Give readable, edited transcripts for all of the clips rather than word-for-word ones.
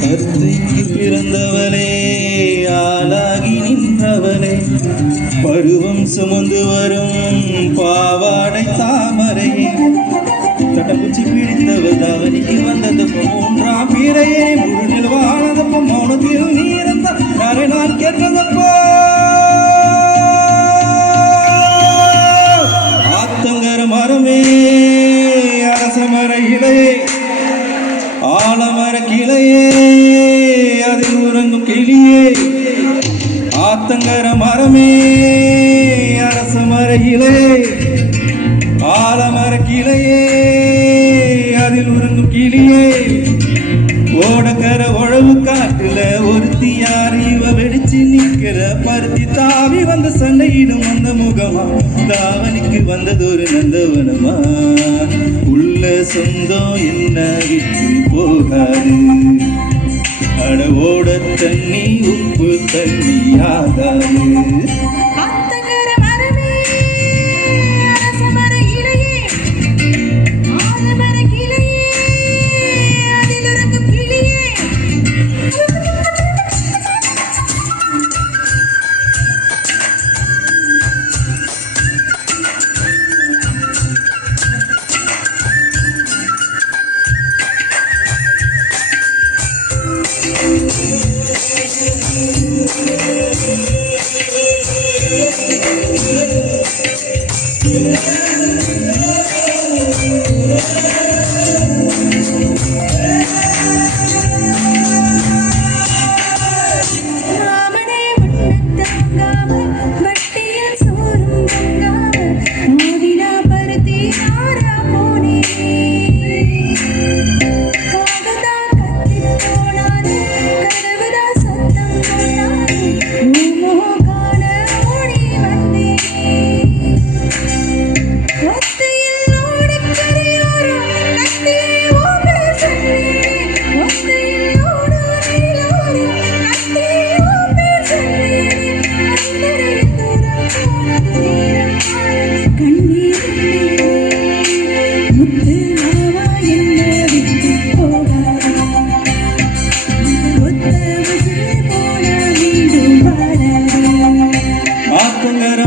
கருத்தைக்கு பிறந்தவளே, ஆளாகி நின்றவளே, பருவம் சுமந்து வரும் பாவாடை தாமரை, தட்டங்குச்சி பிடித்தவள் தாவணிக்கு வந்ததப்ப மூன்றாம் பிறையே, முழு நிலவானதப்ப மௌனத்தில் நீ இருந்த யாரை நான் கேட்கதப்போ. ஆத்தங்கர மரமே, அரசமர இலையே, ஆலமர கிளையே, அதில் உறங்கும் கிளியே. ஆத்தங்கர மரமே, அரசமர இலையே, ஆலமர கிளையே, அதில் உறங்கும் கிளியே. ஓடக்கர உழவு காட்டுல ஒருத்தி யாரு இவ வெடிச்சு நிக்கிற, பருத்தி தாவி வந்த சண்டையிடும் அந்த முகமா, தாவணிக்கு வந்ததொரு நந்தவனமா. உள்ள சொந்தம் என்ன விட்டு போகாது, அட ஓட தண்ணி உப்பு தண்ணி ஆகாது.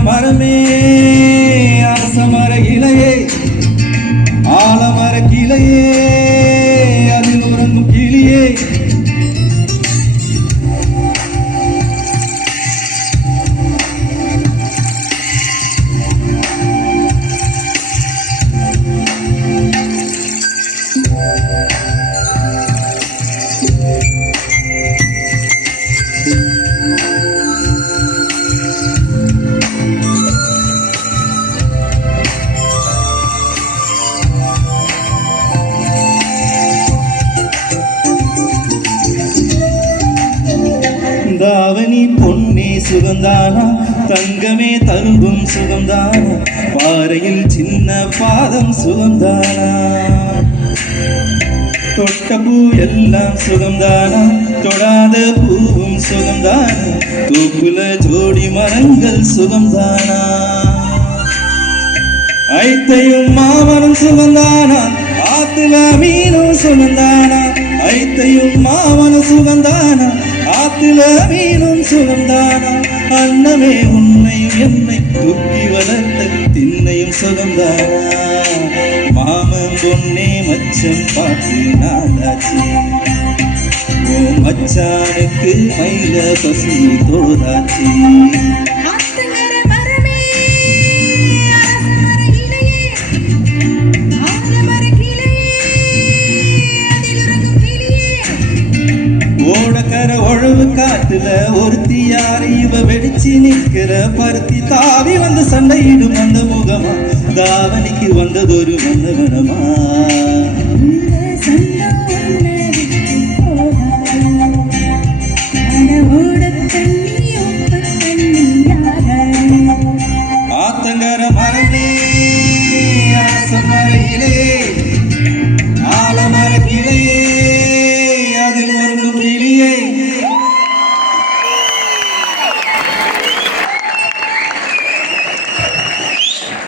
மரமே, அரசமர இலையே, ஆலமர கிளையே, அதில் உறங்கும் கிளியே. தாவணி பொன்னே சுகந்தானா, தங்கமே தரும்பும் சுகந்தானா, பாறையில் சின்ன பாதம் சுகந்தானா. தொட்ட பூ எல்லாம் சுகந்தானா, தொடாத பூவும் சுகந்தானா, தூக்குல ஜோடி மரங்கள் சுகந்தானா. ஐத்தையும் மாமனும் சுகந்தானா, ஆத்துல மீனும் சுகந்தானா. ஐத்தையும் மாமனும் சுகந்தானா, ஆத்துல மீனும் சுகந்தானா. அன்னமே உன்னையும் என்னை தூக்கி வளர்த்த திண்ணையும் சுகந்தானா. மாமன் பொன்னே மச்சம் பாட்டு நாதாச்சு, ஓ மச்சானுக்கு மயில பசு தோதாச்சு. ஓடக்கர உழவு காட்டுல ஒருத்தி யாரு இவ வெடிச்சு நிக்கிற, பருத்தி தாவி வந்த சண்டையிடும் அந்த முகமா, தாவணிக்கு வந்ததொரு வந்தவனமா. ஓட